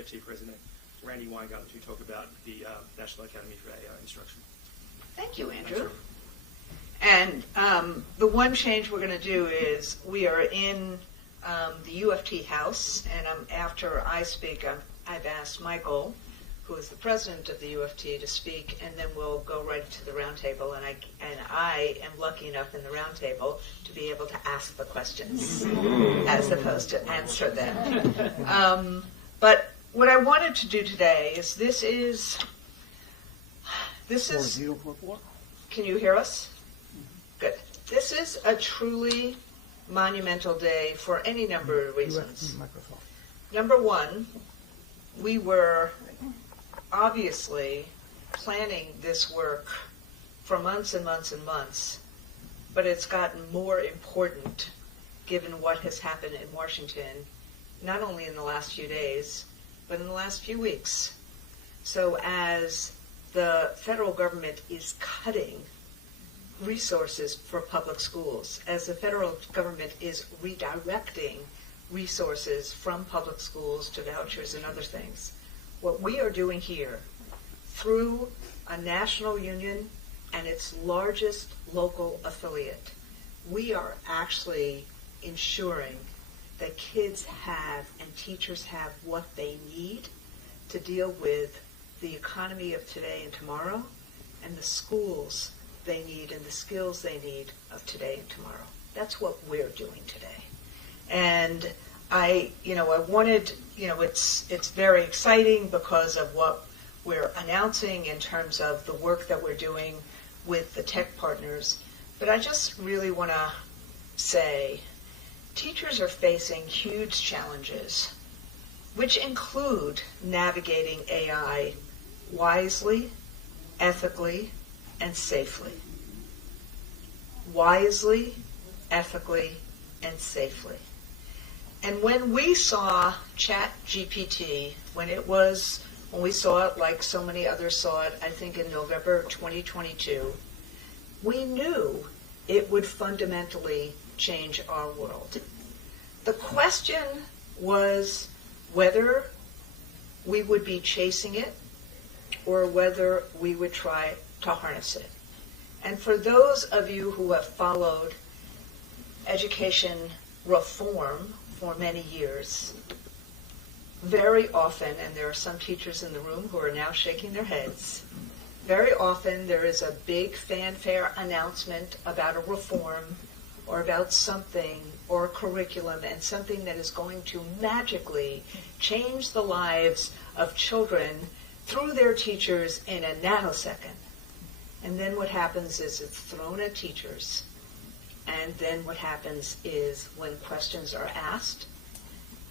FT President Randy Weingarten to talk about the National Academy for AI Instruction. Thank you, Andrew. And the one change we're going to do is we are in the UFT house, and after I speak, I've asked Michael, who is the president of the UFT, to speak, and then we'll go right to the roundtable. And I am lucky enough in the roundtable to be able to ask the questions as opposed to answer them. But what I wanted to do today is this is. Can you hear us? Good. This is a truly monumental day for any number of reasons. Number one, we were obviously planning this work for months and months and months, but it's gotten more important given what has happened in Washington, not only in the last few days, but in the last few weeks. So as the federal government is cutting resources for public schools, as the federal government is redirecting resources from public schools to vouchers and other things, what we are doing here through a national union and its largest local affiliate, we are actually ensuring that kids have and teachers have what they need to deal with the economy of today and tomorrow, and the schools they need and the skills they need of today and tomorrow. That's what we're doing today. And I wanted, it's very exciting because of what we're announcing in terms of the work that we're doing with the tech partners. But I just really want to say, teachers are facing huge challenges, which include navigating AI wisely, ethically, and safely. Wisely, ethically, and safely. And when we saw ChatGPT, when we saw it like so many others saw it, I think in November 2022, we knew it would fundamentally change our world. The question was whether we would be chasing it or whether we would try to harness it. And for those of you who have followed education reform for many years, very often, and there are some teachers in the room who are now shaking their heads, very often there is a big fanfare announcement about a reform or about something or a curriculum and something that is going to magically change the lives of children through their teachers in a nanosecond. And then what happens is it's thrown at teachers. And then what happens is when questions are asked,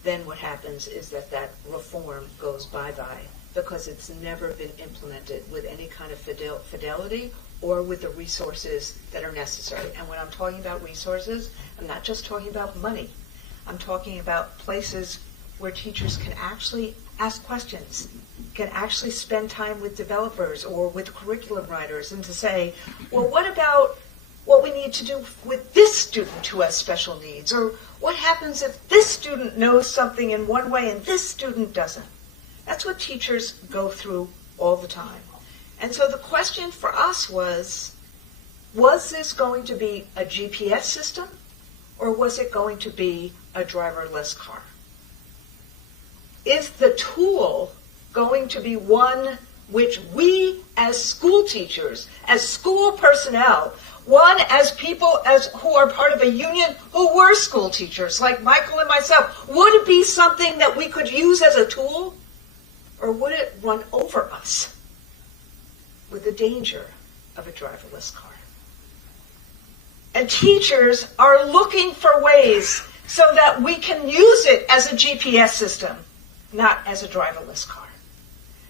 then what happens is that reform goes bye-bye because it's never been implemented with any kind of fidelity or with the resources that are necessary. And when I'm talking about resources, I'm not just talking about money. I'm talking about places where teachers can actually ask questions, can actually spend time with developers or with curriculum writers and to say, well, what about what we need to do with this student who has special needs? Or what happens if this student knows something in one way and this student doesn't? That's what teachers go through all the time. And so the question for us was this going to be a GPS system or was it going to be a driverless car? Is the tool going to be one which we as school teachers, as school personnel, as people who are part of a union who were school teachers, like Michael and myself, would it be something that we could use as a tool? Or would it run over us with the danger of a driverless car? And teachers are looking for ways so that we can use it as a GPS system, not as a driverless car.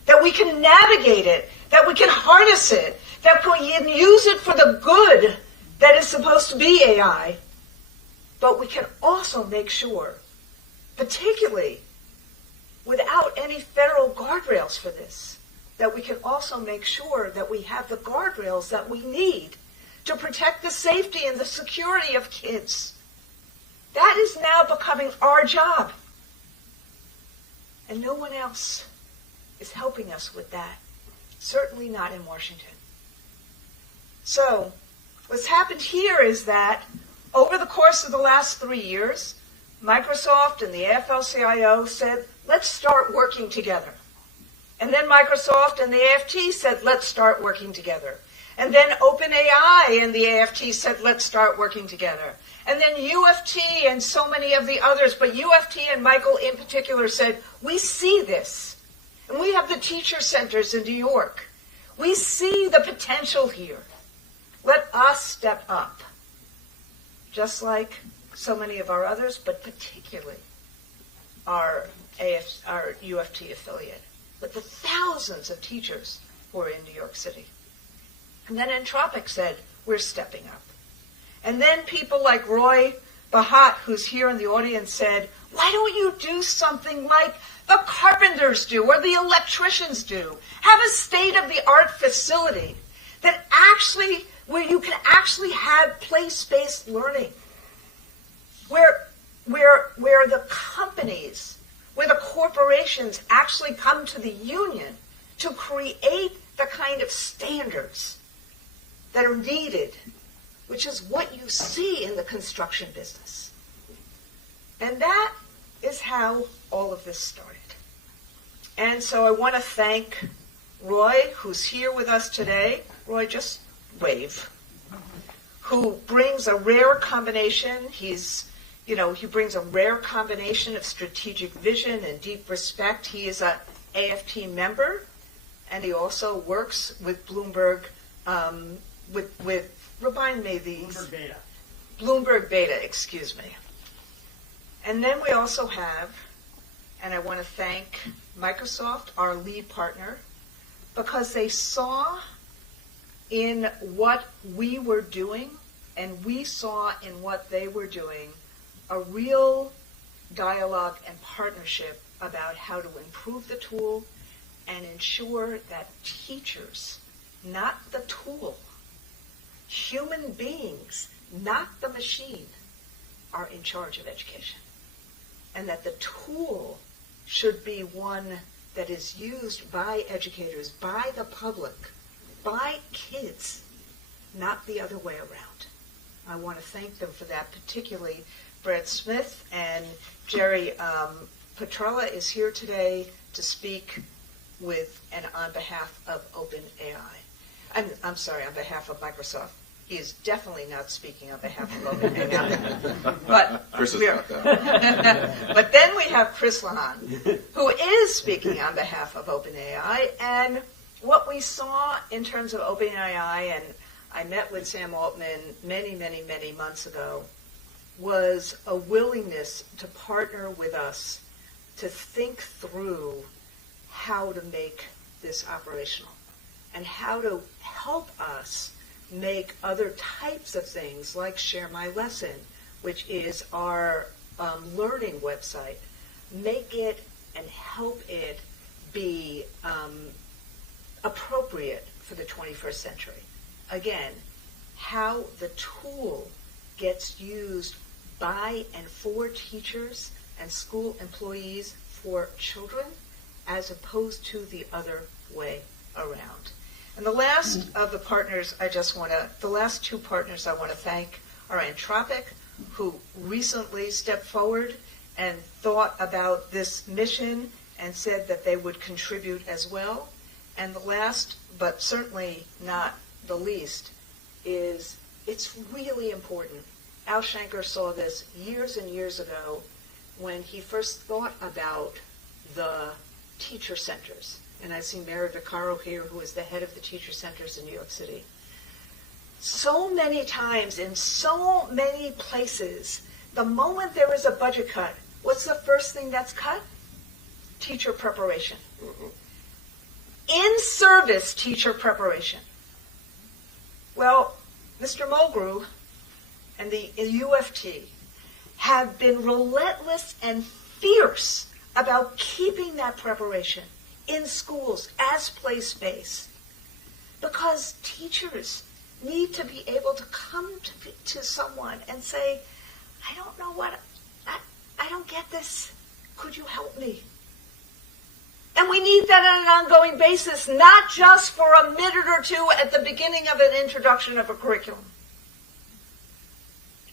That we can navigate it, that we can harness it, that we can use it for the good that is supposed to be AI. But we can also make sure, particularly without any federal guardrails for this, that we can also make sure that we have the guardrails that we need to protect the safety and the security of kids. That is now becoming our job. And no one else is helping us with that. Certainly not in Washington. So, what's happened here is that over the course of the last 3 years, Microsoft and the AFL-CIO said, let's start working together. And then Microsoft and the AFT said, let's start working together. And then OpenAI and the AFT said, let's start working together. And then UFT and so many of the others, but UFT and Michael in particular said, we see this. And we have the teacher centers in New York. We see the potential here. Let us step up. Just like so many of our others, but particularly our UFT affiliate, with the thousands of teachers who are in New York City. And then Anthropic said, we're stepping up. And then people like Roy Bahat, who's here in the audience, said, why don't you do something like the carpenters do or the electricians do? Have a state-of-the-art facility that actually, where you can actually have place-based learning, where the companies, where the corporations actually come to the union to create the kind of standards that are needed, which is what you see in the construction business. And that is how all of this started. And so I want to thank Roy, who's here with us today. Roy, just wave. Who brings a rare combination. He brings a rare combination of strategic vision and deep respect. He is a AFT member, and he also works with Bloomberg, remind me these. Bloomberg Beta. Bloomberg Beta, excuse me. And then we also have, and I want to thank Microsoft, our lead partner, because they saw in what we were doing, and we saw in what they were doing, a real dialogue and partnership about how to improve the tool and ensure that teachers, not the tool, human beings, not the machine, are in charge of education. And that the tool should be one that is used by educators, by the public, by kids, not the other way around. I want to thank them for that, particularly Brett Smith and Jerry Petrella is here today to speak with and on behalf of OpenAI. I'm sorry, on behalf of Microsoft. He is definitely not speaking on behalf of OpenAI. But Chris is not that. But then we have Chris Lahan, who is speaking on behalf of OpenAI. And what we saw in terms of OpenAI, and I met with Sam Altman many, many, many months ago, was a willingness to partner with us to think through how to make this operational and how to help us make other types of things like Share My Lesson, which is our learning website, make it and help it be appropriate for the 21st century. Again, how the tool gets used by and for teachers and school employees for children as opposed to the other way around. And the last of the partners the last two partners I want to thank are Anthropic, who recently stepped forward and thought about this mission and said that they would contribute as well. And the last, but certainly not the least, is it's really important. Al Shanker saw this years and years ago when he first thought about the teacher centers. And I see Mary Vaccaro here, who is the head of the teacher centers in New York City. So many times, in so many places, the moment there is a budget cut, what's the first thing that's cut? Teacher preparation. In-service teacher preparation. Well, Mr. Mulgrew and the UFT have been relentless and fierce about keeping that preparation in schools as place-based, because teachers need to be able to come to someone and say, I don't know what, I don't get this. Could you help me? And we need that on an ongoing basis, not just for a minute or two at the beginning of an introduction of a curriculum.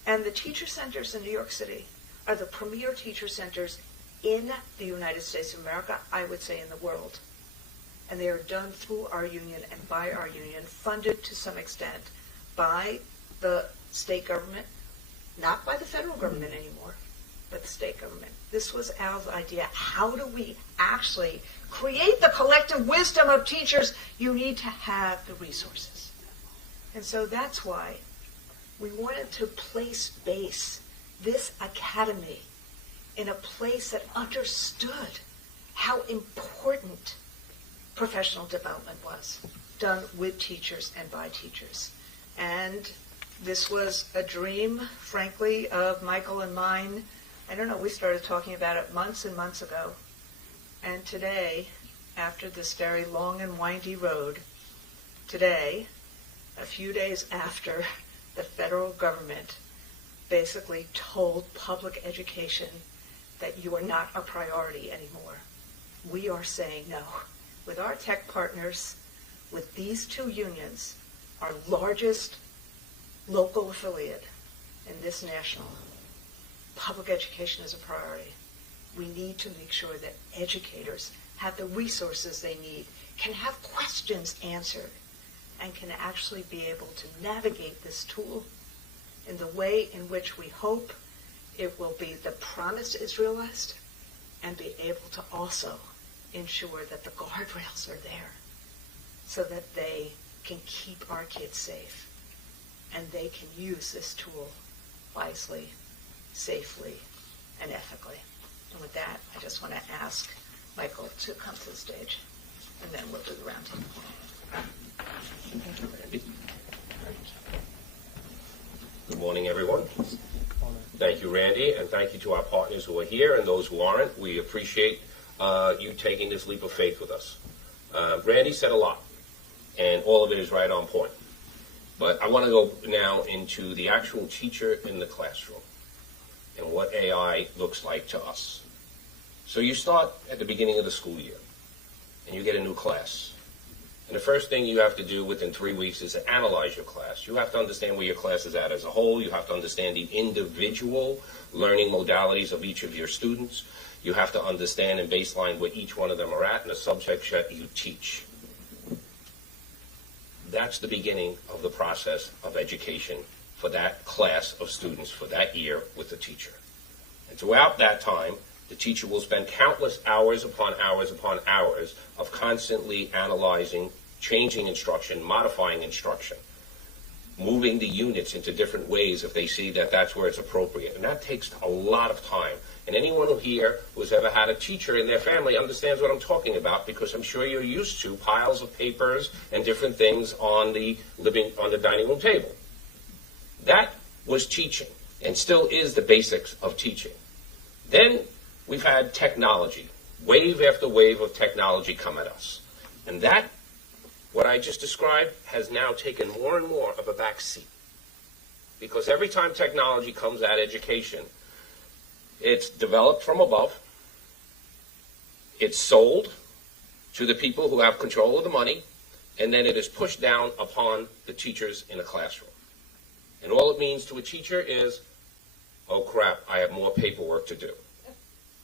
And the teacher centers in New York City are the premier teacher centers in the United States of America, I would say in the world. And they are done through our union and by our union, funded to some extent by the state government, not by the federal government anymore, but the state government. This was Al's idea. How do we actually create the collective wisdom of teachers? You need to have the resources. And so that's why we wanted to base this academy in a place that understood how important professional development was, done with teachers and by teachers. And this was a dream, frankly, of Michael and mine. I don't know, we started talking about it months and months ago. And today, after this very long and windy road, today, a few days after the federal government basically told public education that you are not a priority anymore, we are saying no. With our tech partners, with these two unions, our largest local affiliate in this national, public education is a priority. We need to make sure that educators have the resources they need, can have questions answered, and can actually be able to navigate this tool in the way in which we hope it will be the promise is realized, and be able to also ensure that the guardrails are there so that they can keep our kids safe and they can use this tool wisely, safely, and ethically. And with that, I just want to ask Michael to come to the stage, and then we'll do the roundtable. Good morning, everyone. Thank you, Randy, and thank you to our partners who are here and those who aren't. We appreciate you taking this leap of faith with us. Randy said a lot, and all of it is right on point. But I want to go now into the actual teacher in the classroom and what AI looks like to us. So you start at the beginning of the school year, and you get a new class. And the first thing you have to do within 3 weeks is to analyze your class. You have to understand where your class is at as a whole. You have to understand the individual learning modalities of each of your students. You have to understand and baseline where each one of them are at and the subjects that you teach. That's the beginning of the process of education for that class of students for that year with the teacher. And throughout that time, the teacher will spend countless hours upon hours upon hours of constantly analyzing, changing instruction, modifying instruction, moving the units into different ways if they see that that's where it's appropriate. And that takes a lot of time. And anyone here who's ever had a teacher in their family understands what I'm talking about, because I'm sure you're used to piles of papers and different things on the dining room table. That was teaching, and still is the basics of teaching. Then we've had technology, wave after wave of technology come at us. And that, what I just described, has now taken more and more of a back seat. Because every time technology comes at education, it's developed from above, it's sold to the people who have control of the money, and then it is pushed down upon the teachers in a classroom. And all it means to a teacher is, oh crap, I have more paperwork to do.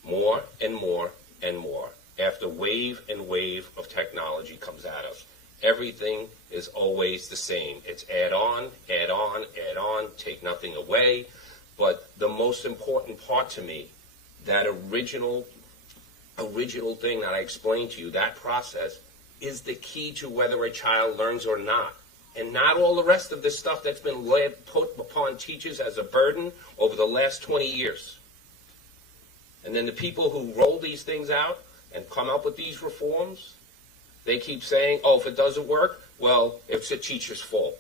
More and more and more. After wave and wave of technology comes at us, everything is always the same. It's add on, add on, add on, take nothing away. But the most important part to me, that original thing that I explained to you, that process, is the key to whether a child learns or not. And not all the rest of this stuff that's been put upon teachers as a burden over the last 20 years. And then the people who roll these things out and come up with these reforms, they keep saying, oh, if it doesn't work, well, it's a teacher's fault.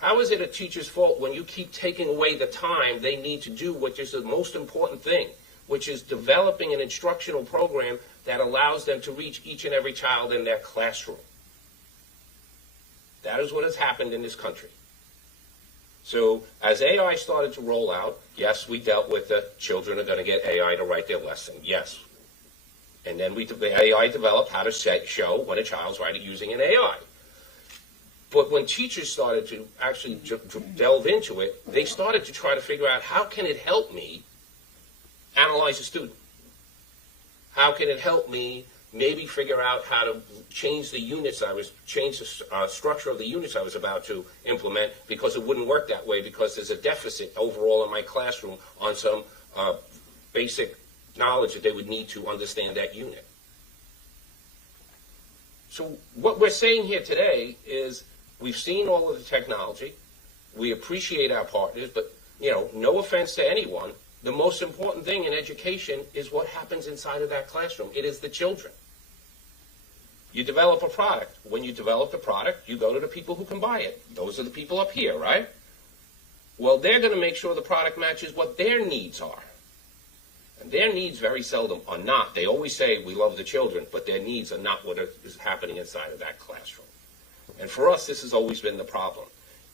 How is it a teacher's fault when you keep taking away the time they need to do what is the most important thing, which is developing an instructional program that allows them to reach each and every child in their classroom? That is what has happened in this country. So as AI started to roll out, yes, we dealt with the children are going to get AI to write their lesson. Yes. And then the AI developed how to show when a child's writing using an AI. But when teachers started to actually delve into it, they started to try to figure out, how can it help me analyze a student? How can it help me maybe figure out how to change the structure of the units I was about to implement, because it wouldn't work that way because there's a deficit overall in my classroom on some basic knowledge that they would need to understand that unit. So what we're saying here today is we've seen all of the technology. We appreciate our partners, but no offense to anyone, the most important thing in education is what happens inside of that classroom. It is the children. You develop a product. When you develop the product, you go to the people who can buy it. Those are the people up here, right? Well, they're going to make sure the product matches what their needs are. And their needs very seldom are not. They always say, we love the children, but their needs are not what is happening inside of that classroom. And for us, this has always been the problem.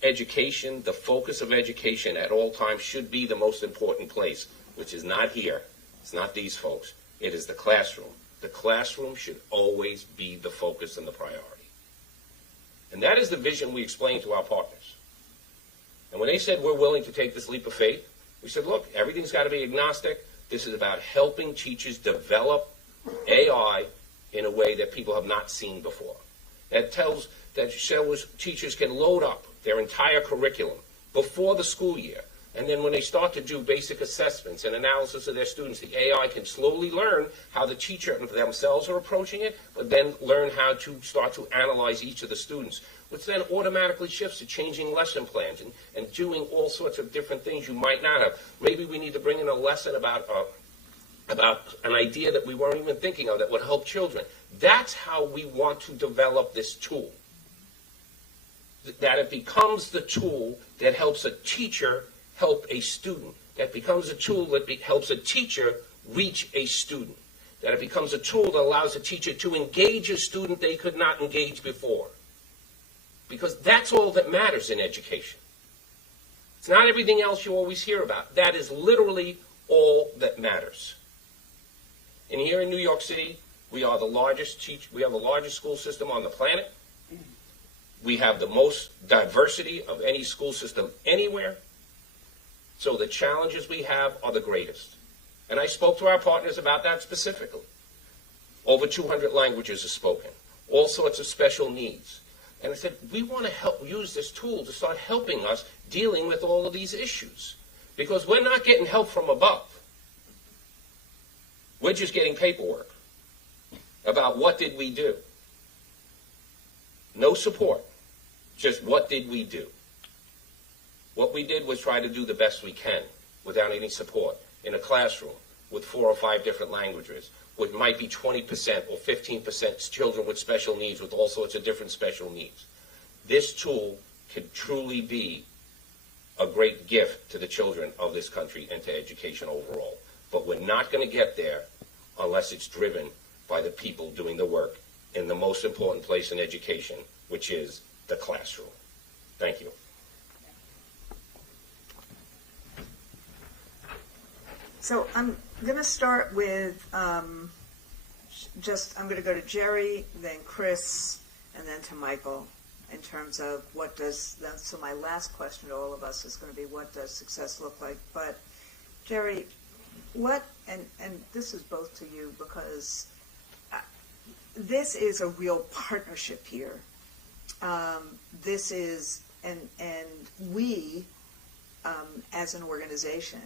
Education, the focus of education at all times should be the most important place, which is not here. It's not these folks. It is the classroom. The classroom should always be the focus and the priority. And that is the vision we explained to our partners. And when they said we're willing to take this leap of faith, we said, look, everything's got to be agnostic. This is about helping teachers develop AI in a way that people have not seen before. That shows teachers can load up their entire curriculum before the school year. And then when they start to do basic assessments and analysis of their students, the AI can slowly learn how the teacher themselves are approaching it, but then learn how to start to analyze each of the students, which then automatically shifts to changing lesson plans and doing all sorts of different things you might not have. Maybe we need to bring in a lesson about an idea that we weren't even thinking of that would help children. That's how we want to develop this tool. That it becomes the tool that helps a teacher help a student. That becomes a tool that helps a teacher reach a student. That it becomes a tool that allows a teacher to engage a student they could not engage before. Because that's all that matters in education. It's not everything else you always hear about. That is literally all that matters. And here in New York City, we are the largest school system on the planet. We have the most diversity of any school system anywhere. So the challenges we have are the greatest. And I spoke to our partners about that specifically. Over 200 languages are spoken. All sorts of special needs. And I said, we want to use this tool to start helping us dealing with all of these issues. Because we're not getting help from above. We're just getting paperwork about what did we do. No support. Just what did we do? What we did was try to do the best we can without any support in a classroom with 4 or 5 different languages, which might be 20% or 15% children with special needs with all sorts of different special needs. This tool can truly be a great gift to the children of this country and to education overall. But we're not going to get there unless it's driven by the people doing the work in the most important place in education, which is the classroom. Thank you. So I'm going to start with I'm going to go to Jerry, then Chris, and then to Michael in terms of so my last question to all of us is going to be, what does success look like? But Jerry, and this is both to you, because this is a real partnership here. This is, and we, as an organization,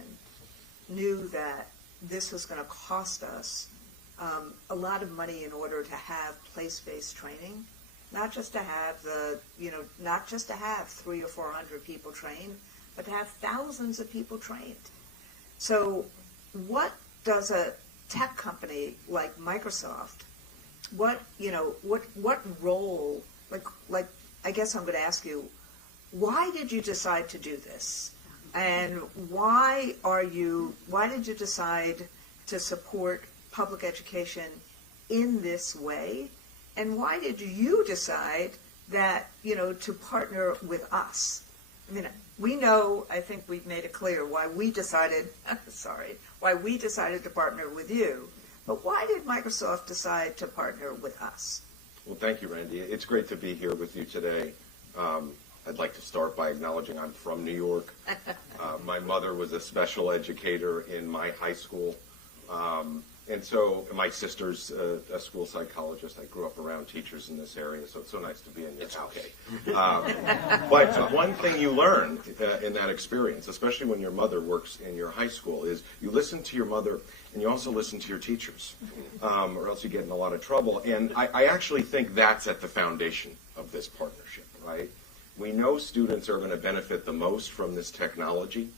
knew that this was going to cost us a lot of money in order to have place-based training, not just to have not just to have 300 or 400 people trained, but to have thousands of people trained. So, what does a tech company like Microsoft? What role? Like I guess I'm going to ask you, why did you decide to do this? And why did you decide to support public education in this way? And why did you decide that, to partner with us? I mean, we know, I think we've made it clear why we decided to partner with you. But why did Microsoft decide to partner with us? Well, thank you, Randy. It's great to be here with you today. I'd like to start by acknowledging I'm from New York. My mother was a special educator in my high school. And so my sister's a school psychologist. I grew up around teachers in this area, so it's so nice to be in your house. Okay. But one thing you learn in that experience, especially when your mother works in your high school, is you listen to your mother and you also listen to your teachers, or else you get in a lot of trouble. And I actually think that's at the foundation of this partnership, right? We know students are going to benefit the most from this technology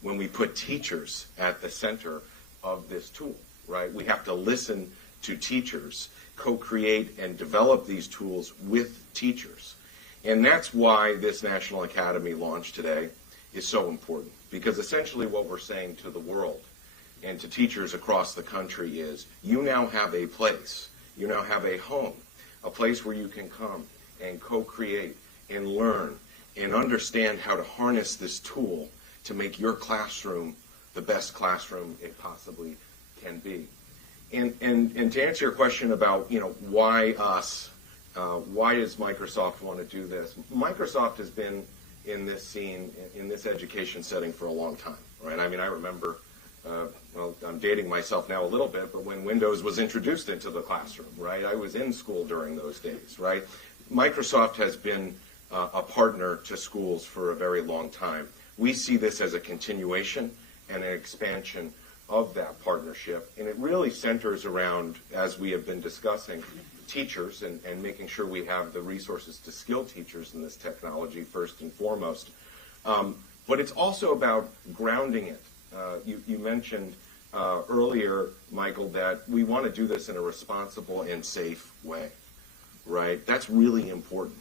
when we put teachers at the center of this tool. Right? We have to listen to teachers, co-create and develop these tools with teachers. And that's why this National Academy launch today is so important. Because essentially what we're saying to the world and to teachers across the country is, you now have a place, you now have a home, a place where you can come and co-create and learn and understand how to harness this tool to make your classroom the best classroom it possibly can be. And to answer your question about, why us, why does Microsoft want to do this? Microsoft has been in this scene, in this education setting for a long time, right? I mean, I remember, well, I'm dating myself now a little bit, but when Windows was introduced into the classroom, right? I was in school during those days, right? Microsoft has been a partner to schools for a very long time. We see this as a continuation and an expansion of that partnership, and it really centers around, as we have been discussing, teachers and making sure we have the resources to skill teachers in this technology first and foremost. But it's also about grounding it. You mentioned earlier, Michael, that we want to do this in a responsible and safe way, right? That's really important.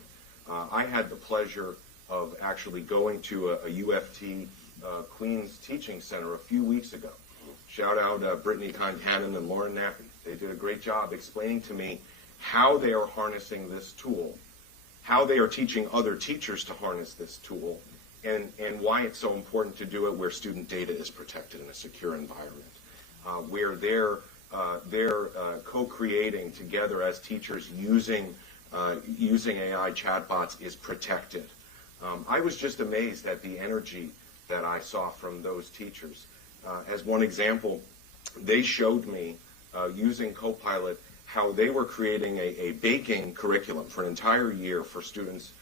I had the pleasure of actually going to a UFT Queens Teaching Center a few weeks ago. Shout out Brittany Concannon and Lauren Nappy. They did a great job explaining to me how they are harnessing this tool, how they are teaching other teachers to harness this tool, and why it's so important to do it where student data is protected in a secure environment, where they're co-creating together as teachers using AI chatbots is protected. I was just amazed at the energy that I saw from those teachers. As one example, they showed me using Copilot how they were creating a baking curriculum for an entire year for students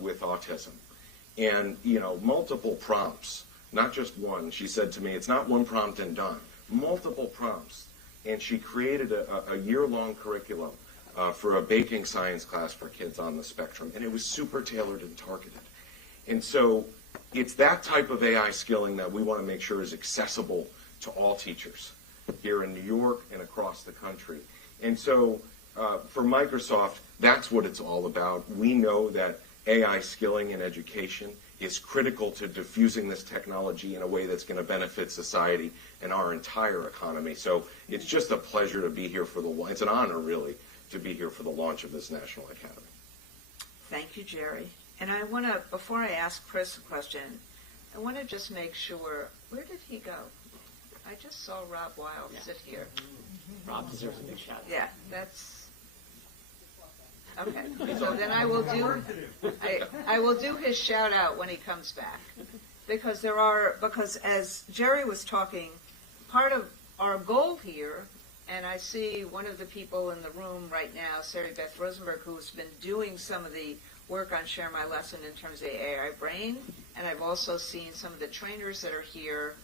with autism. And, multiple prompts, not just one. She said to me, it's not one prompt and done, multiple prompts. And she created a year-long curriculum for a baking science class for kids on the spectrum. And it was super tailored and targeted. And so it's that type of AI skilling that we want to make sure is accessible to all teachers here in New York and across the country. And so for Microsoft, that's what it's all about. We know that AI skilling in education is critical to diffusing this technology in a way that's going to benefit society and our entire economy. So it's just a pleasure to be here it's an honor, really, to be here for the launch of this National Academy. Thank you, Jerry. And I want to, before I ask Chris a question, I want to just make sure, where did he go? I just saw Rob Wild sit here. Rob deserves a big shout. Yeah, that's, okay. So then I will do his shout out when he comes back. Because as Jerry was talking, part of our goal here, and I see one of the people in the room right now, Sarah Beth Rosenberg, who's been doing some of the work on Share My Lesson in terms of the AI brain, and I've also seen some of the trainers that are here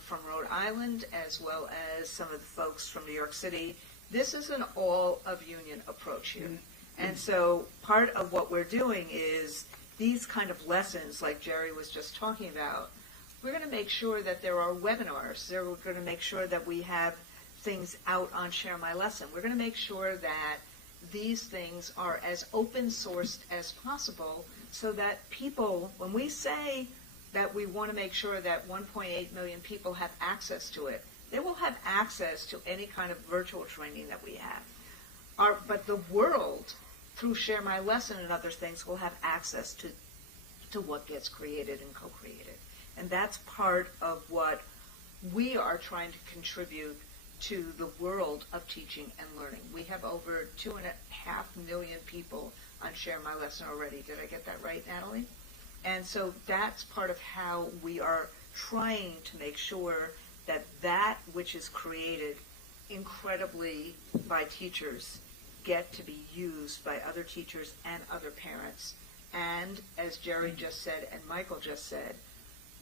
from Rhode Island, as well as some of the folks from New York City. This is an all-of-union approach here. And so part of what we're doing is these kind of lessons, like Jerry was just talking about, we're going to make sure that there are webinars. We're going to make sure that we have things out on Share My Lesson. We're going to make sure that these things are as open sourced as possible so that people, when we say that we want to make sure that 1.8 million people have access to it, they will have access to any kind of virtual training that we have. But the world, through Share My Lesson and other things, will have access to what gets created and co-created. And that's part of what we are trying to contribute to the world of teaching and learning. We have over 2.5 million people on Share My Lesson already. Did I get that right, Natalie? And so that's part of how we are trying to make sure that that which is created incredibly by teachers get to be used by other teachers and other parents. And as Jerry just said and Michael just said,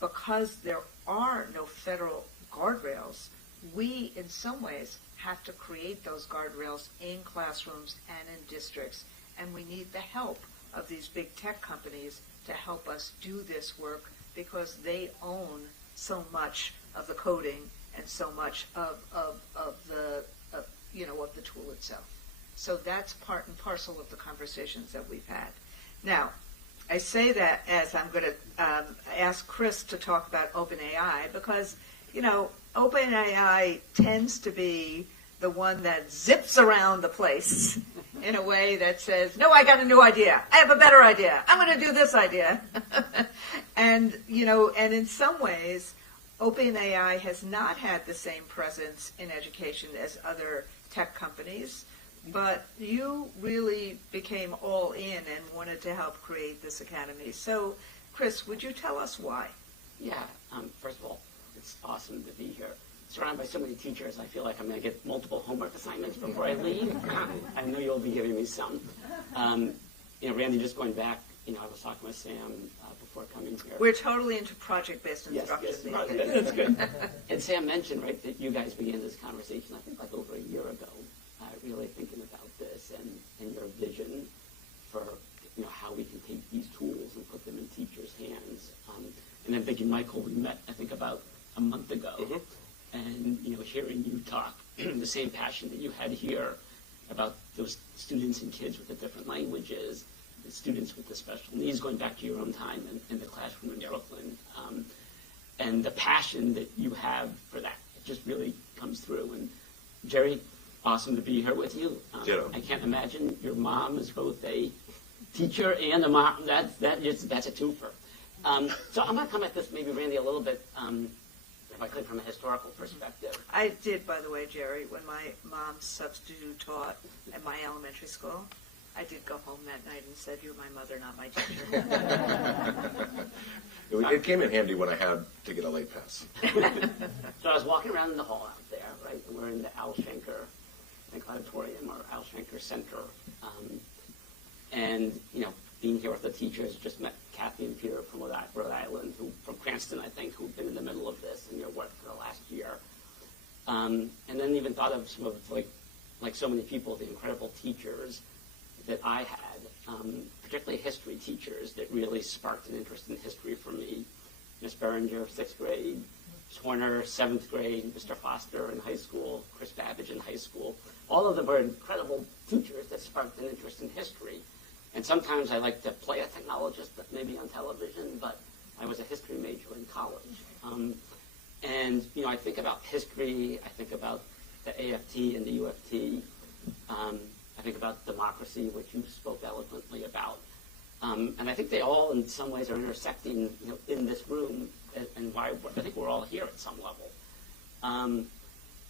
because there are no federal guardrails, we in some ways have to create those guardrails in classrooms and in districts. And we need the help of these big tech companies to help us do this work, because they own so much of the coding and so much of the tool itself. So that's part and parcel of the conversations that we've had. Now, I say that as I'm going to ask Chris to talk about OpenAI, because, OpenAI tends to be the one that zips around the place in a way that says, no, I got a new idea. I have a better idea. I'm going to do this idea. And in some ways, OpenAI has not had the same presence in education as other tech companies, but you really became all in and wanted to help create this academy. So, Chris, would you tell us why? Yeah. First of all, it's awesome to be here. Surrounded by so many teachers, I feel like I'm going to get multiple homework assignments before I leave. I know you'll be giving me some. Randy, just going back, I was talking with Sam before coming here. We're totally into project-based instruction. Yes, that's good. And Sam mentioned, right, that you guys began this conversation, I think, like over a year ago, really thinking about this and your vision for, how we can take these tools and put them in teachers' hands. And then thinking, Michael, we met, I think, about a month ago. Mm-hmm. And, hearing you talk, the same passion that you had here about those students and kids with the different languages, the students with the special needs, going back to your own time in the classroom in Brooklyn, and the passion that you have for that, it just really comes through. And Jerry, awesome to be here with you. I can't imagine your mom is both a teacher and a mom. That's a twofer. So I'm going to come at this, maybe, Randy, a little bit, if I could, from a historical perspective. I did, by the way, Jerry, when my mom substitute taught at my elementary school, I did go home that night and said, "You're my mother, not my teacher." It came in handy when I had to get a late pass. So I was walking around in the hall out there, right? And we're in the Al Schenker, I think, auditorium or Al Schenker Center. And, being here with the teachers, just met Kathy and Peter from Rhode Island, from Cranston, I think, who've been in the middle of this in your work for the last year. And then even thought of some of, like so many people, the incredible teachers that I had, particularly history teachers that really sparked an interest in history for me. Miss Berenger, 6th grade, Swarner, 7th grade, Mr. Foster in high school, Chris Babbage in high school. All of them were incredible teachers that sparked an interest in history. And sometimes I like to play a technologist, but maybe on television, but I was a history major in college. And I think about history, I think about the AFT and the UFT, I think about democracy, which you spoke eloquently about. And I think they all, in some ways, are intersecting in this room, and why I think we're all here at some level.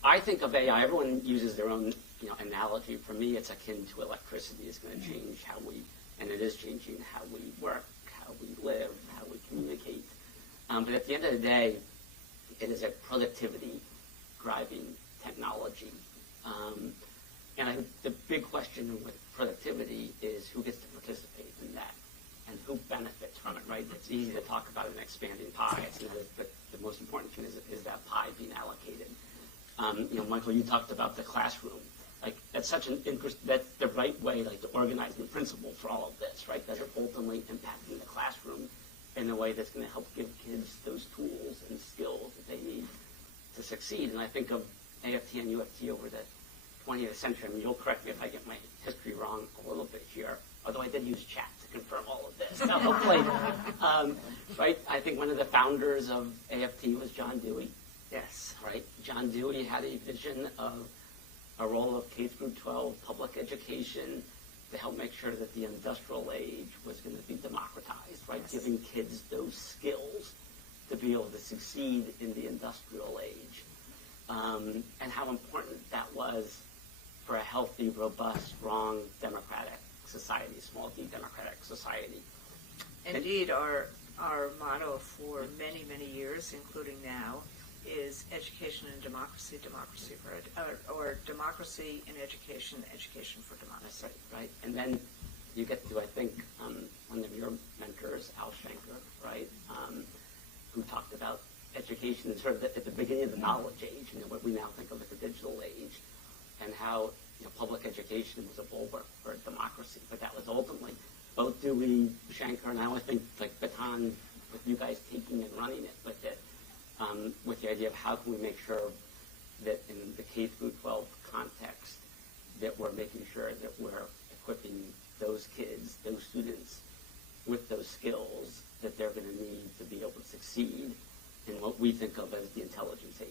I think of AI, everyone uses their own analogy. For me, it's akin to electricity. It's going to change how and it is changing how we work, how we live, how we communicate. But at the end of the day, it is a productivity-driving technology. And I think the big question with productivity is who gets to participate in that and who benefits from it, right? It's easy to talk about an expanding pie, but the most important thing is that pie being allocated. Michael, you talked about the classroom. That's such an interest. That's the right way, to organize the principle for all of this, right? That are ultimately impacting the classroom in a way that's going to help give kids those tools and skills that they need to succeed. And I think of AFT and UFT over the 20th century. I mean, you'll correct me if I get my history wrong a little bit here, although I did use chat to confirm all of this. So hopefully, right? I think one of the founders of AFT was John Dewey. Yes. Right? John Dewey had a vision of a role of K through 12 public education to help make sure that the industrial age was going to be democratized, right? Yes. Giving kids those skills to be able to succeed in the industrial age. and how important that was for a healthy, robust, strong democratic society, small d democratic society. Indeed, our motto for many, many years, including now, is education and democracy, democracy for or democracy in education, education for democracy. That's right. And then you get to, I think, one of your mentors, Al Shanker, right, who talked about education as sort of at the beginning of the knowledge age, what we now think of as the digital age, and how public education was a bulwark for democracy. But that was ultimately both Dewey, Shanker, and I always think like baton with you guys taking and running it with it, with the idea of how can we make sure that in the K through 12 context that we're making sure that we're equipping those kids, those students, with those skills that they're going to need to be able to succeed in what we think of as the intelligence age.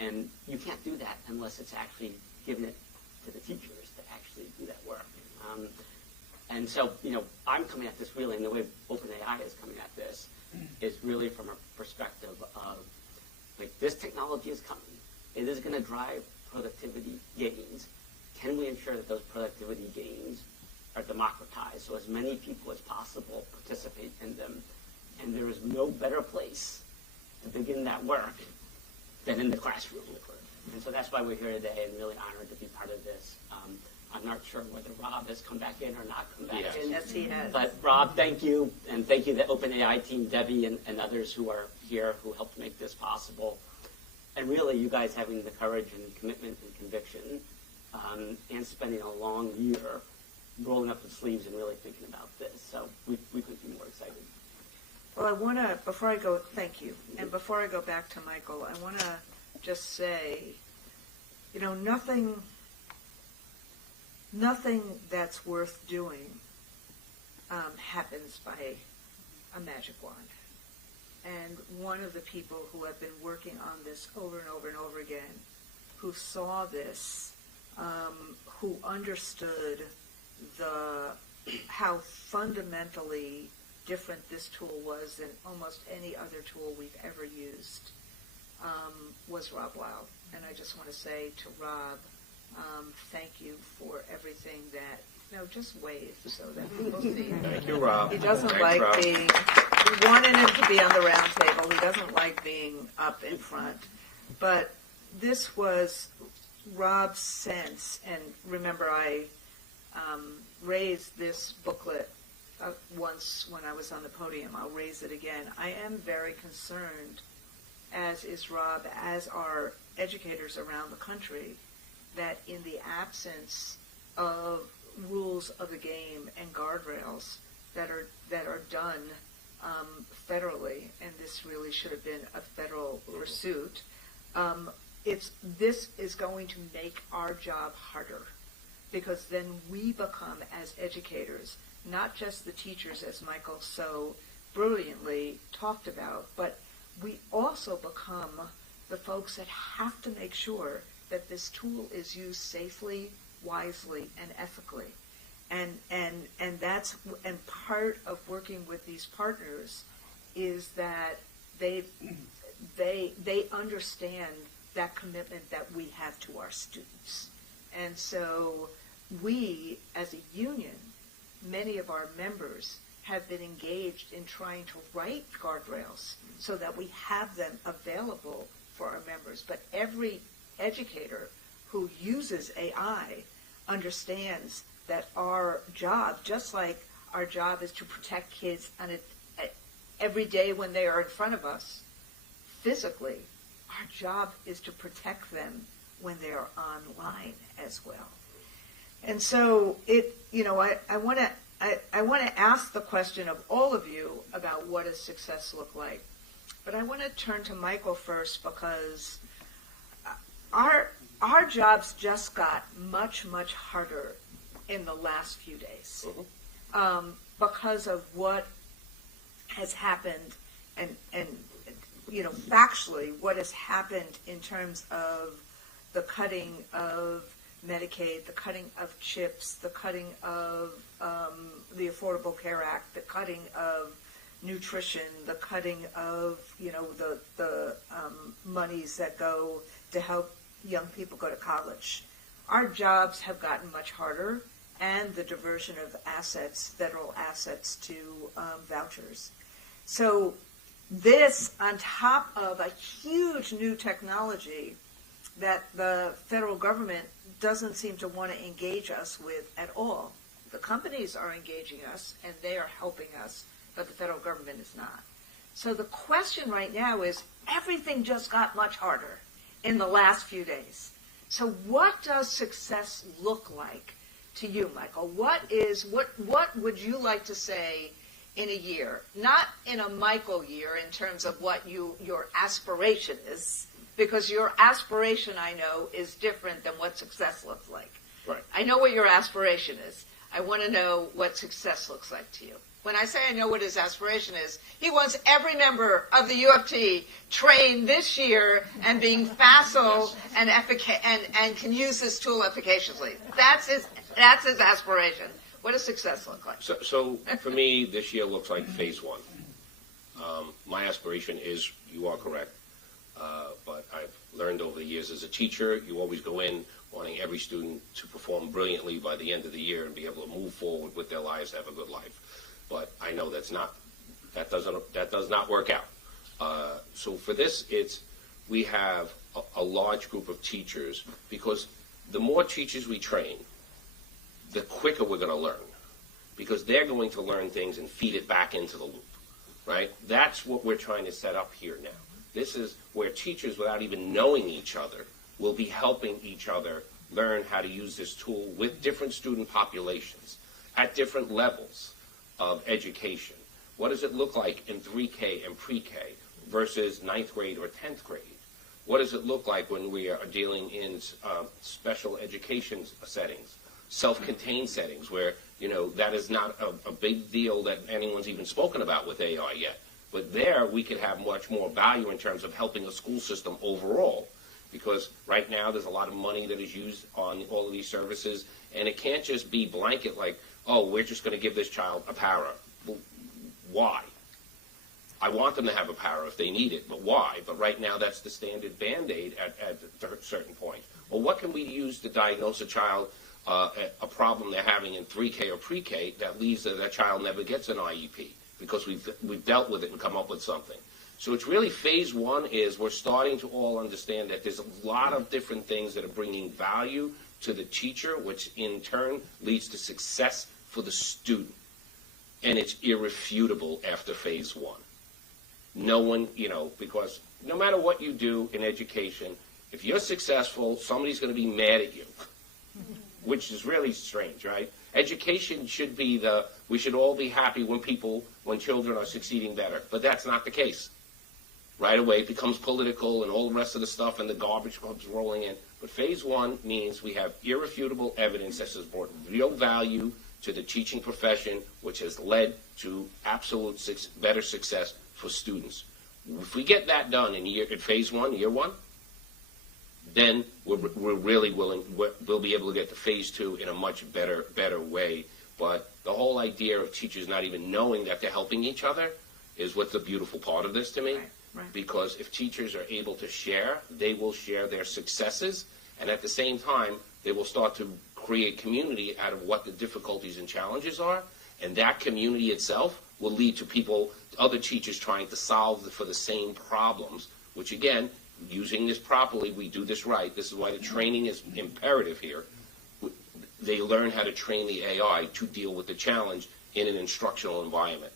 And you can't do that unless it's actually given it to the teachers to actually do that work. And so, I'm coming at this really, and the way OpenAI is coming at this is really from a perspective of, like, this technology is coming. It is going to drive productivity gains. Can we ensure that those productivity gains are democratized so as many people as possible participate in them? And there is no better place to begin that work than in the classroom. And so that's why we're here today and really honored to be part of this. I'm not sure whether Rob has come back in or not come back in. Yes, he has. But Rob, thank you. And thank you the OpenAI team, Debbie and others who are here who helped make this possible. And really, you guys having the courage and commitment and conviction and spending a long year rolling up the sleeves and really thinking about this. So we couldn't be more excited. Well, I want to, before I go, thank you. And before I go back to Michael, I want to just say, nothing that's worth doing happens by a magic wand. And one of the people who have been working on this over and over and over again, who saw this, who understood how fundamentally different this tool was than almost any other tool we've ever used, was Rob Weil. And I just want to say to Rob, thank you for everything that, just wave so that people see. Thank you, Rob. He doesn't Thanks, like Rob. we wanted him to be on the round table. He doesn't like being up in front. But this was Rob's sense, and remember I raised this booklet once when I was on the podium. I'll raise it again. I am very concerned, as is Rob, as are educators around the country, that in the absence of rules of the game and guardrails that are done federally, and this really should have been a federal pursuit, this is going to make our job harder, because then we become, as educators, not just the teachers, as Michael so brilliantly talked about, but we also become the folks that have to make sure that this tool is used safely, wisely, and ethically. And that's part of working with these partners is that they understand that commitment that we have to our students. And so we, as a union, many of our members have been engaged in trying to write guardrails so that we have them available for our members. But every educator who uses AI understands that our job, just like our job is to protect kids every day when they are in front of us physically, our job is to protect them when they are online as well. And so I want to ask the question of all of you about what does success look like. But I want to turn to Michael first, because our jobs just got much, much harder in the last few days because of what has happened and factually what has happened in terms of the cutting of Medicaid, the cutting of CHIPS, the cutting of the Affordable Care Act, the cutting of nutrition, the cutting of, the monies that go to help young people go to college. Our jobs have gotten much harder, and the diversion of assets, federal assets, to vouchers. So this, on top of a huge new technology that the federal government doesn't seem to want to engage us with at all. The companies are engaging us, and they are helping us, but the federal government is not. So the question right now is, everything just got much harder in the last few days. So what does success look like to you, Michael? What would you like to say in a year? Not in a Michael year in terms of what your aspiration is, because your aspiration, I know, is different than what success looks like. Right. I know what your aspiration is. I want to know what success looks like to you. When I say I know what his aspiration is, he wants every member of the UFT trained this year and being facile and can use this tool efficaciously. That's his aspiration. What does success look like? So for me, this year looks like phase one. My aspiration is, you are correct, but I've learned over the years as a teacher, you always go in wanting every student to perform brilliantly by the end of the year and be able to move forward with their lives, have a good life. But I know that does not work out. So for this, we have a large group of teachers, because the more teachers we train, the quicker we're going to learn, because they're going to learn things and feed it back into the loop, right? That's what we're trying to set up here now. This is where teachers, without even knowing each other, will be helping each other learn how to use this tool with different student populations at different levels of education. What does it look like in 3K and pre-K versus 9th grade or 10th grade? What does it look like when we are dealing in special education settings, self-contained settings, where, that is not a big deal that anyone's even spoken about with AI yet. But there we could have much more value in terms of helping a school system overall, because right now there's a lot of money that is used on all of these services, and it can't just be blanket like, oh, we're just going to give this child a para. Well, why? I want them to have a para if they need it, but why? But right now that's the standard Band-Aid at a certain point. Well, what can we use to diagnose a child, a problem they're having in 3K or pre-K that leads to that child never gets an IEP, because we've dealt with it and come up with something. So it's really phase one is we're starting to all understand that there's a lot of different things that are bringing value to the teacher, which in turn leads to success for the student. And it's irrefutable after phase one. No one, because no matter what you do in education, if you're successful, somebody's going to be mad at you, which is really strange, right? Education should be we should all be happy when children are succeeding better, but that's not the case. Right away, it becomes political and all the rest of the stuff, and the garbage comes rolling in. But phase one means we have irrefutable evidence that has brought real value to the teaching profession, which has led to absolute better success for students. If we get that done in phase one, year one, then we're really we'll be able to get to phase two in a much better way. But the whole idea of teachers not even knowing that they're helping each other is what's the beautiful part of this to me. Right. Because if teachers are able to share, they will share their successes, and at the same time, they will start to create community out of what the difficulties and challenges are, and that community itself will lead to other teachers trying to solve for the same problems, which again, using this properly, we do this right. This is why the training is imperative here. They learn how to train the AI to deal with the challenge in an instructional environment.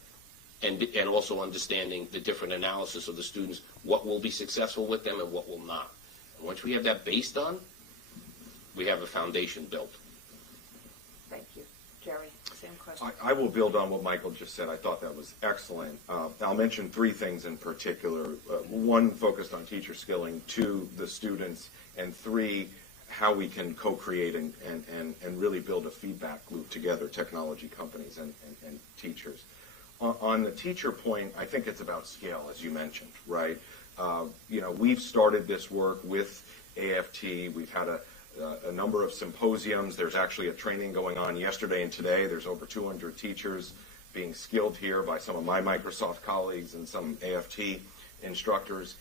And also understanding the different analysis of the students, what will be successful with them and what will not. And once we have that base done, we have a foundation built. Thank you. Jerry, same question. I will build on what Michael just said. I thought that was excellent. I'll mention three things in particular. One, focused on teacher skilling. Two, the students. And three, how we can co-create and really build a feedback loop together, technology companies and teachers. On the teacher point, I think it's about scale, as you mentioned, right? We've started this work with AFT. We've had a number of symposiums. There's actually a training going on yesterday and today. There's over 200 teachers being skilled here by some of my Microsoft colleagues and some AFT instructors.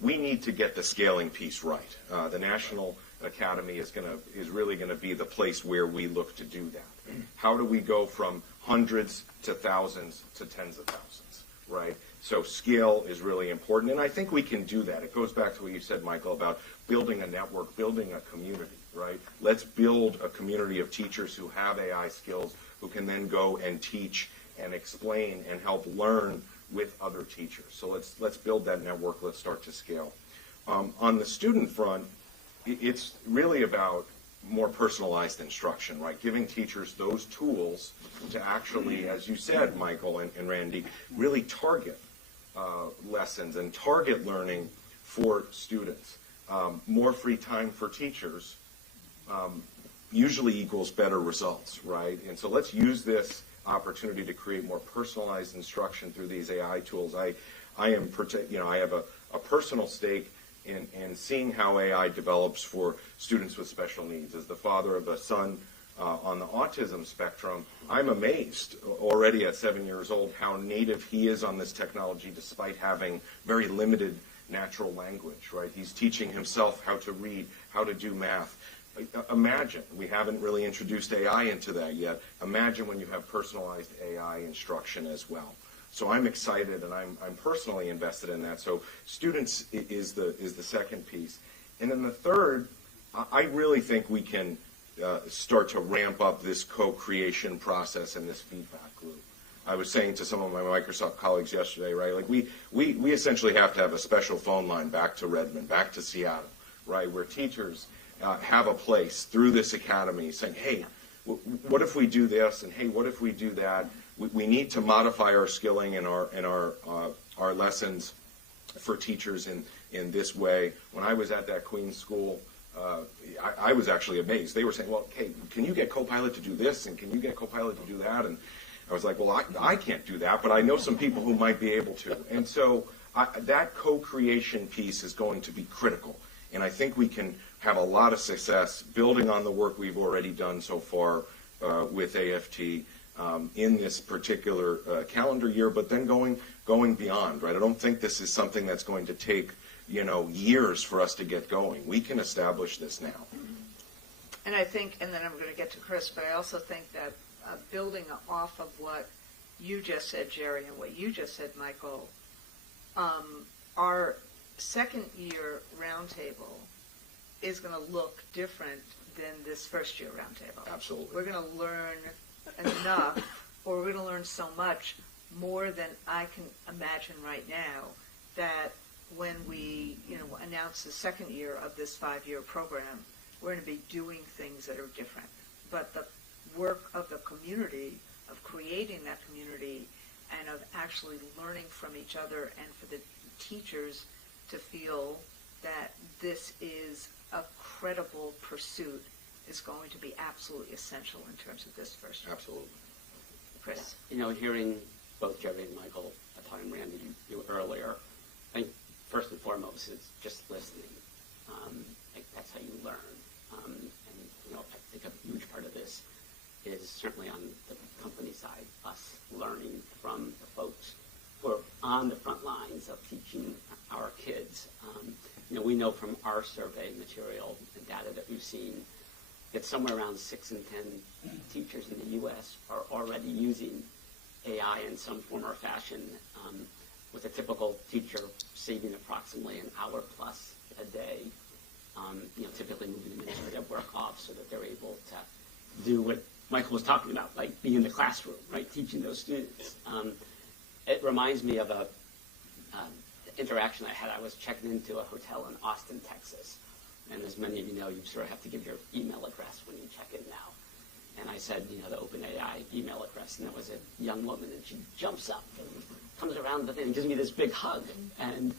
We need to get the scaling piece right. The National Academy is really going to be the place where we look to do that. How do we go from hundreds to thousands to tens of thousands, right? So scale is really important, and I think we can do that. It goes back to what you said, Michael, about building a network, building a community, right? Let's build a community of teachers who have AI skills, who can then go and teach and explain and help learn with other teachers. So let's build that network. Let's start to scale. On the student front, it's really about more personalized instruction, right? Giving teachers those tools to actually, as you said, Michael and Randy, really target lessons and target learning for students. More free time for teachers usually equals better results, right? And so let's use this opportunity to create more personalized instruction through these AI tools. I have a personal stake in seeing how AI develops for students with special needs. As the father of a son on the autism spectrum, I'm amazed already at 7 years old how native he is on this technology despite having very limited natural language, right? He's teaching himself how to read, how to do math. Imagine, we haven't really introduced AI into that yet. Imagine when you have personalized AI instruction as well. So I'm excited, and I'm personally invested in that. So students is the second piece. And then the third, I really think we can start to ramp up this co-creation process and this feedback loop. I was saying to some of my Microsoft colleagues yesterday, right, like we essentially have to have a special phone line back to Redmond, back to Seattle, right, where teachers have a place through this academy saying, hey, what if we do this, and hey, what if we do that? We need to modify our skilling and our lessons for teachers in this way. When I was at that Queen's school, I was actually amazed. They were saying, well, hey, can you get Copilot to do this, and can you get Copilot to do that? And I was like, well, I can't do that, but I know some people who might be able to. And so that co-creation piece is going to be critical. And I think we can have a lot of success building on the work we've already done so far with AFT in this particular calendar year, but then going beyond, right? I don't think this is something that's going to take, years for us to get going. We can establish this now. And I think, and then I'm going to get to Chris, but I also think that building off of what you just said, Jerry, and what you just said, Michael, our second year roundtable is going to look different than this first year roundtable. Absolutely. We're going to learn enough, or we're going to learn so much more than I can imagine right now, that when we announce the second year of this 5-year program, we're going to be doing things that are different. But the work of the community, of creating that community, and of actually learning from each other, and for the teachers to feel that this is a credible pursuit, is going to be absolutely essential in terms of this first year. Absolutely. Chris? Hearing both Jerry and Michael, and Randy, you earlier, I think first and foremost is just listening. That's how you learn. I think a huge part of this is certainly on the company side, us learning from the folks who are on the front lines of teaching our kids. We know from our survey material and data that we've seen that somewhere around 6 in 10 teachers in the U.S. are already using AI in some form or fashion, with a typical teacher saving approximately an hour plus a day, typically moving administrative work off so that they're able to do what Michael was talking about, like be in the classroom, right, teaching those students. It reminds me of a interaction I had. I was checking into a hotel in Austin, Texas, and as many of you know, you sort of have to give your email address when you check in now. And I said, the OpenAI email address, and there was a young woman, and she jumps up and comes around the thing and gives me this big hug, and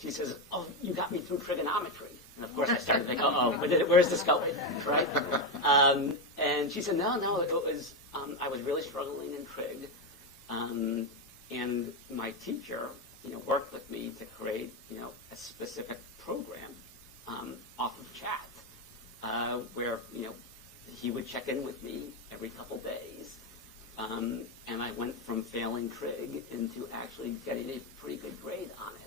she says, "Oh, you got me through trigonometry." And of course, I started to think, where's this going, right? And she said, no, it was, I was really struggling in trig, and my teacher, worked with me to create, a specific program off of chat, where, he would check in with me every couple days And I went from failing trig into actually getting a pretty good grade on it.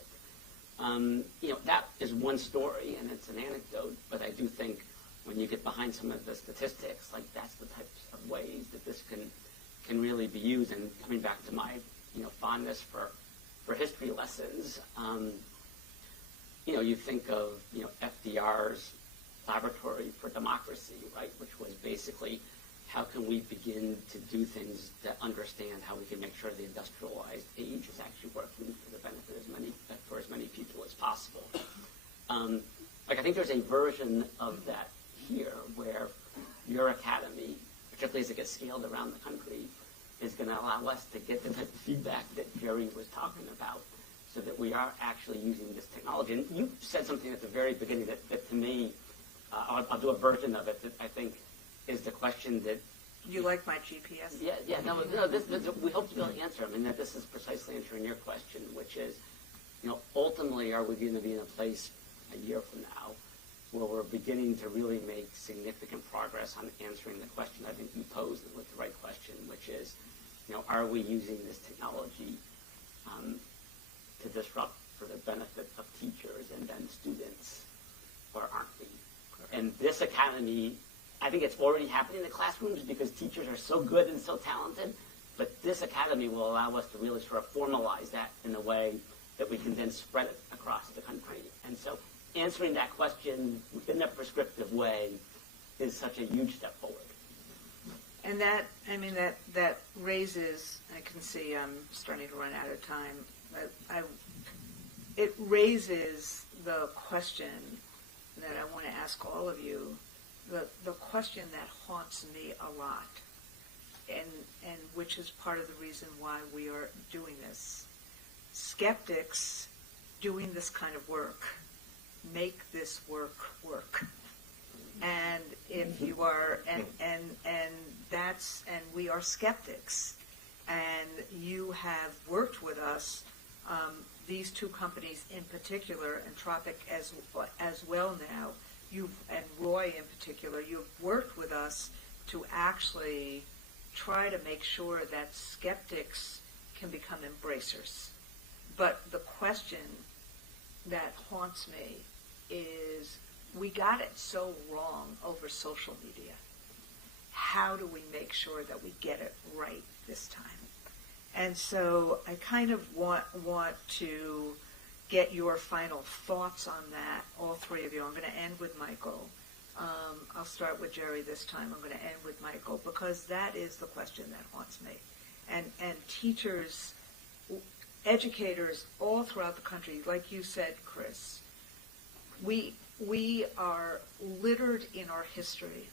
That is one story, and it's an anecdote, but I do think when you get behind some of the statistics, like that's the types of ways that this can really be used. And coming back to my fondness for history lessons, you think of FDR's Laboratory for Democracy, right, which was basically how can we begin to do things that understand how we can make sure the industrialized age is actually working for the benefit for as many people as possible. I think there's a version of that here where your academy, particularly as it gets scaled around the country, is going to allow us to get the type of feedback that Jerry was talking about, so that we are actually using this technology. And you said something at the very beginning that to me, I'll do a version of it that I think is the question that... You like my GPS? No, this, we hope to be able to answer them, and that this is precisely answering your question, which is, ultimately, are we going to be in a place a year from now where we're beginning to really make significant progress on answering the question I think you posed with the right question, which is, are we using this technology to disrupt for the benefit of teachers and then students, or aren't we? And this academy, I think it's already happening in the classrooms because teachers are so good and so talented, but this academy will allow us to really sort of formalize that in a way that we can then spread it across the country. And so answering that question in a prescriptive way is such a huge step forward. And that raises, I can see I'm starting to run out of time, it raises the question that I want to ask all of you, the question that haunts me a lot, and which is part of the reason why we are doing this. Skeptics doing this kind of work make this work work. And if you are, and we are skeptics, and you have worked with us, these two companies in particular, Anthropic as well now, and Roy in particular, you've worked with us to actually try to make sure that skeptics can become embracers. But the question that haunts me is, we got it so wrong over social media. How do we make sure that we get it right this time? And so I kind of want to get your final thoughts on that, all three of you. I'm going to end with Michael. I'll start with Jerry this time. I'm going to end with Michael, because that is the question that haunts me. And teachers, educators all throughout the country, like you said, Chris, we are littered in our history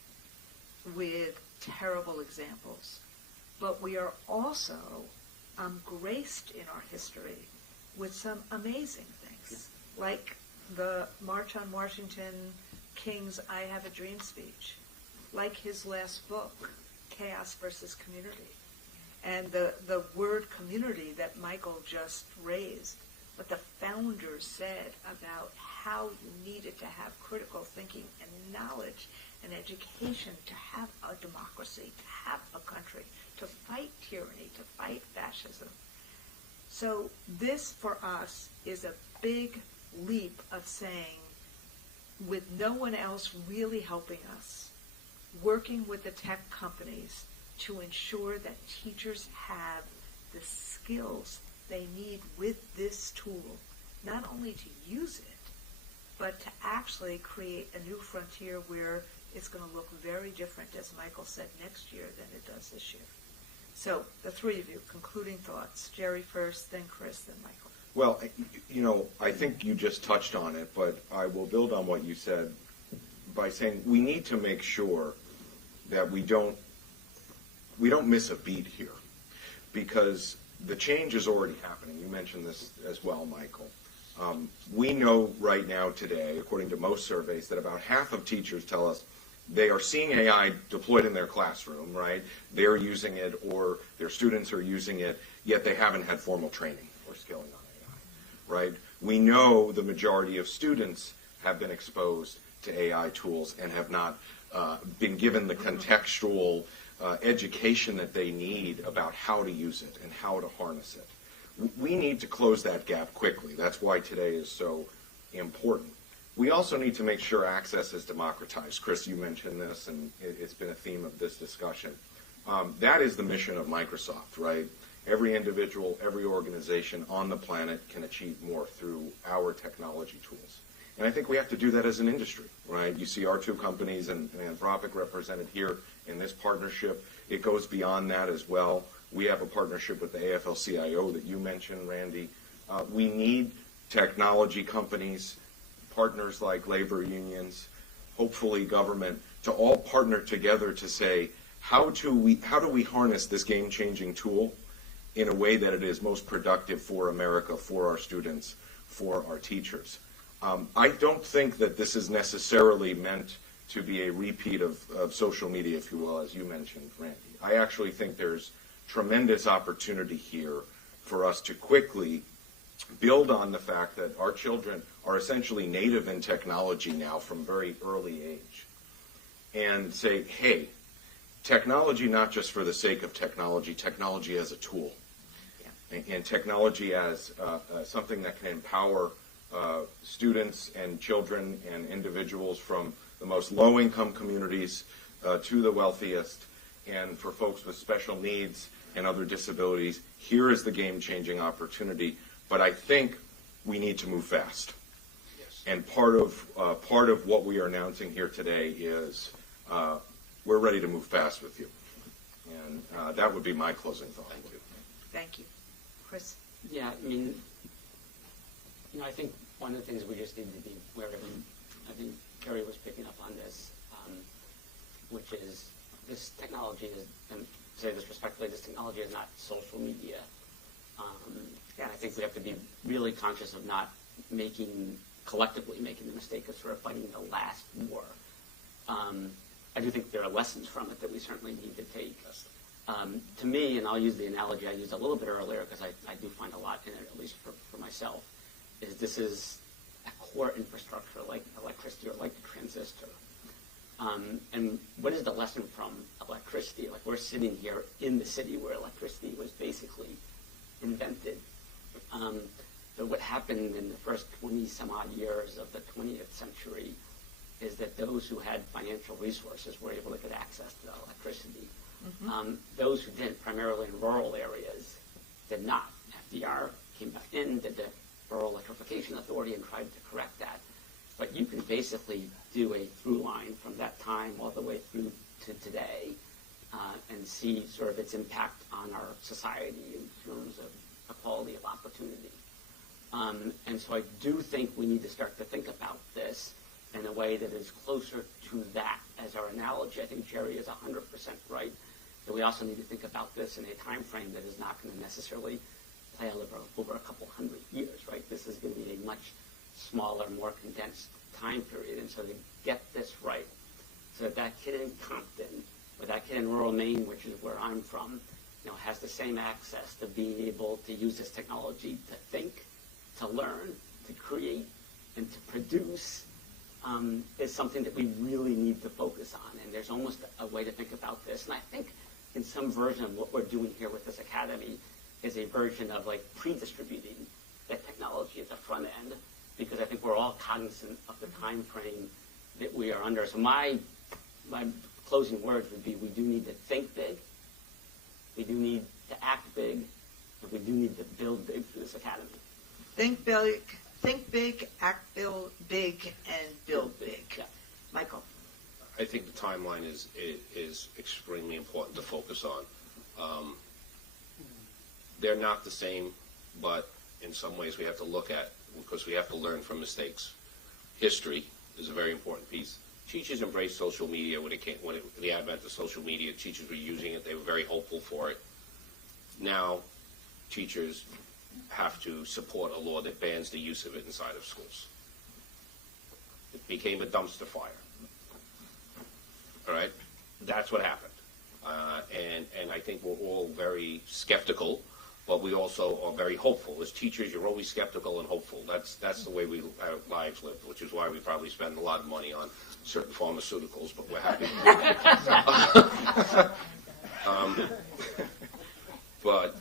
with terrible examples, but we are also graced in our history with some amazing things, like the March on Washington King's I Have a Dream speech, like his last book, Chaos versus Community, and the word community that Michael just raised, what the founders said about how you needed to have critical thinking and knowledge and education to have a democracy, to have a country, to fight tyranny, to fight fascism. So this, for us, is a big leap of saying, with no one else really helping us, working with the tech companies to ensure that teachers have the skills they need with this tool, not only to use it, but to actually create a new frontier where it's going to look very different, as Michael said, next year than it does this year. So the three of you, concluding thoughts. Jerry first, then Chris, then Michael. Well, I think you just touched on it, but I will build on what you said by saying we need to make sure that we don't miss a beat here, because the change is already happening. You mentioned this as well, Michael. We know right now today, according to most surveys, that about half of teachers tell us they are seeing AI deployed in their classroom, right? They're using it, or their students are using it, yet they haven't had formal training or skilling on AI, right? We know the majority of students have been exposed to AI tools and have not been given the contextual education that they need about how to use it and how to harness it. We need to close that gap quickly. That's why today is so important. We also need to make sure access is democratized. Chris, you mentioned this, and it's been a theme of this discussion. That is the mission of Microsoft, right? Every individual, every organization on the planet can achieve more through our technology tools. And I think we have to do that as an industry, right? You see our two companies and Anthropic represented here in this partnership. It goes beyond that as well. We have a partnership with the AFL-CIO that you mentioned, Randy. We need technology companies, partners like labor unions, hopefully government, to all partner together to say, how do we harness this game-changing tool in a way that it is most productive for America, for our students, for our teachers? I don't think that this is necessarily meant to be a repeat of social media, if you will, as you mentioned, Randy. I actually think there's tremendous opportunity here for us to quickly build on the fact that our children are essentially native in technology now from very early age, and say, hey, technology not just for the sake of technology, technology as a tool, and technology as something that can empower students and children and individuals from the most low-income communities to the wealthiest, and for folks with special needs and other disabilities. Here is the game-changing opportunity, but I think we need to move fast. Yes. And part of what we are announcing here today is we're ready to move fast with you. And that would be my closing thought. Thank you. Thank you. Chris? Yeah, I mean, I think one of the things we just need to be aware of, and I think Kerry was picking up on this, which is this technology is, and to say this respectfully, this technology is not social media. And I think we have to be really conscious of not collectively making the mistake of sort of fighting the last war. I do think there are lessons from it that we certainly need to take. To me, and I'll use the analogy I used a little bit earlier because I do find a lot in it, at least for myself, is this is a core infrastructure like electricity or like the transistor. And what is the lesson from electricity? Like, we're sitting here in the city where electricity was basically invented. But what happened in the first 20-some-odd years of the 20th century is that those who had financial resources were able to get access to electricity. Mm-hmm. Those who didn't, primarily in rural areas, did not. FDR came back in, did the Rural Electrification Authority, and tried to correct that. But you can basically do a through line from that time all the way through to today and see sort of its impact on our society in terms of equality of opportunity. And so I do think we need to start to think about this in a way that is closer to that as our analogy. I think Jerry is 100% right, that we also need to think about this in a time frame that is not going to necessarily play out over a couple hundred years, right? This is going to be a much smaller, more condensed time period. And so to get this right, so that kid in Compton, or that kid in rural Maine, which is where I'm from, has the same access to being able to use this technology to think, to learn, to create, and to produce, is something that we really need to focus on. And there's almost a way to think about this. And I think in some version of what we're doing here with this academy is a version of like pre-distributing that technology at the front end, because I think we're all cognizant of the time frame that we are under. So my closing words would be, we do need to think big, we do need to act big, and we do need to build big for this academy. Think big, act big, and build big. Yeah. Michael? I think the timeline is extremely important to focus on. They're not the same, but in some ways we have to look at, because we have to learn from mistakes. History is a very important piece. Teachers embraced social media when the advent of social media. Teachers were using it. They were very hopeful for it. Now, teachers have to support a law that bans the use of it inside of schools. It became a dumpster fire. All right? That's what happened. And I think we're all very skeptical but we also are very hopeful. As teachers, you're always skeptical and hopeful. That's the way our lives live, which is why we probably spend a lot of money on certain pharmaceuticals, but we're happy. But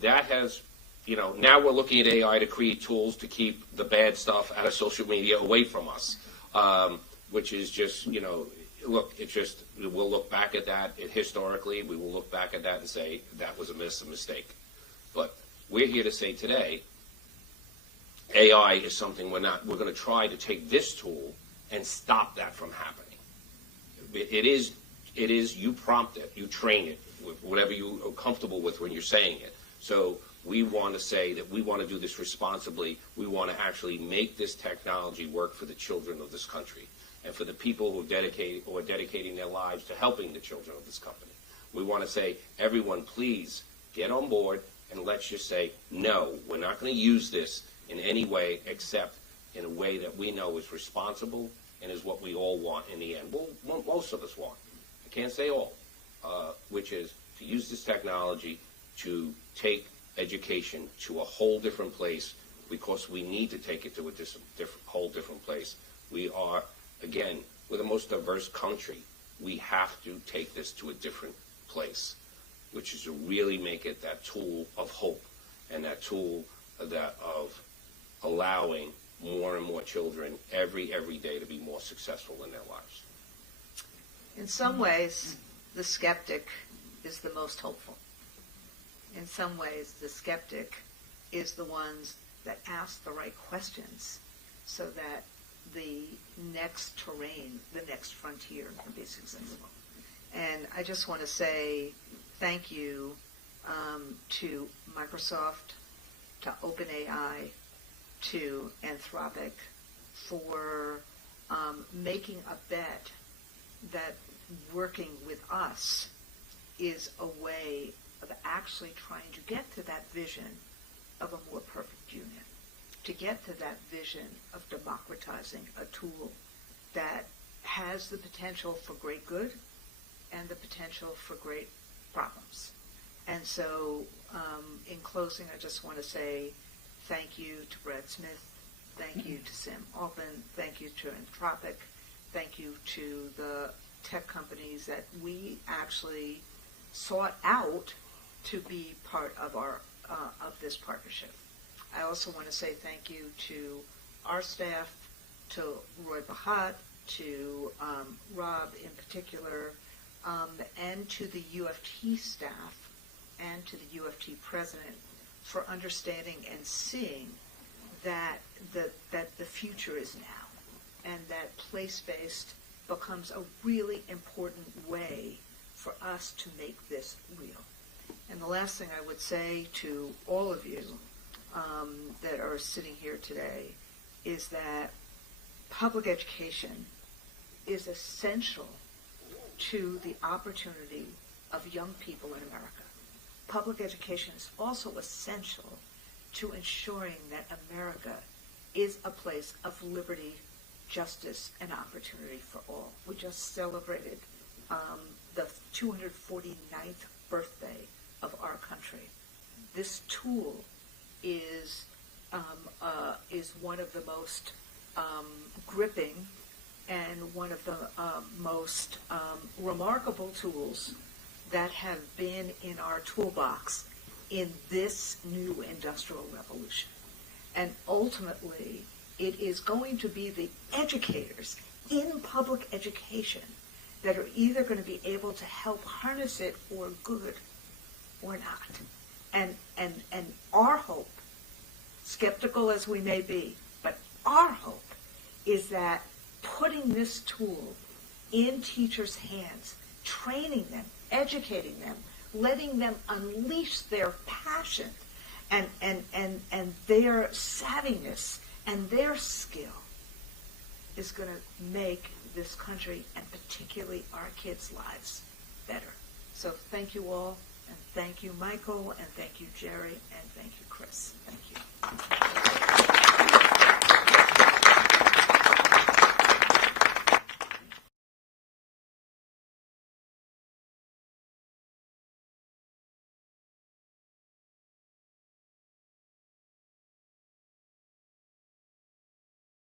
that has, now we're looking at AI to create tools to keep the bad stuff out of social media away from us, which is just, look, it's just, we'll look back at that historically. We will look back at that and say that was a mistake. But we're here to say today, AI is something we're going to try to take this tool and stop that from happening. It is, you prompt it, you train it, whatever you are comfortable with when you're saying it. So we want to say that we want to do this responsibly. We want to actually make this technology work for the children of this country and for the people who are dedicating their lives to helping the children of this company. We want to say, everyone, please get on board, and let's just say, no, we're not going to use this in any way except in a way that we know is responsible and is what we all want in the end. Well, most of us want. I can't say all, which is to use this technology to take education to a whole different place, because we need to take it to a whole different place. We are, again, we're the most diverse country. We have to take this to a different place, which is to really make it that tool of hope and that tool of allowing more and more children every day to be more successful in their lives. In some ways, the skeptic is the most hopeful. In some ways, the skeptic is the ones that ask the right questions so that the next terrain, the next frontier can be successful. And I just want to say thank you to Microsoft, to OpenAI, to Anthropic for making a bet that working with us is a way of actually trying to get to that vision of a more perfect union, to get to that vision of democratizing a tool that has the potential for great good and the potential for great problems. And so, in closing, I just want to say thank you to Brad Smith, thank you to Sam Altman, thank you to Anthropic, thank you to the tech companies that we actually sought out to be part of our of this partnership. I also want to say thank you to our staff, to Roy Bahat, to Rob in particular, and to the UFT staff and to the UFT president for understanding and seeing that the future is now, and that place-based becomes a really important way for us to make this real. And the last thing I would say to all of you that are sitting here today is that public education is essential to the opportunity of young people in America. Public education is also essential to ensuring that America is a place of liberty, justice, and opportunity for all. We just celebrated the 249th birthday of our country. This tool is one of the most gripping and one of the most remarkable tools that have been in our toolbox in this new industrial revolution. And ultimately, it is going to be the educators in public education that are either going to be able to help harness it for good or not. And our hope, skeptical as we may be, but our hope is that putting this tool in teachers' hands, training them, educating them, letting them unleash their passion and their savviness and their skill is going to make this country, and particularly our kids' lives, better. So thank you all, and thank you, Michael, and thank you, Jerry, and thank you, Chris. Thank you.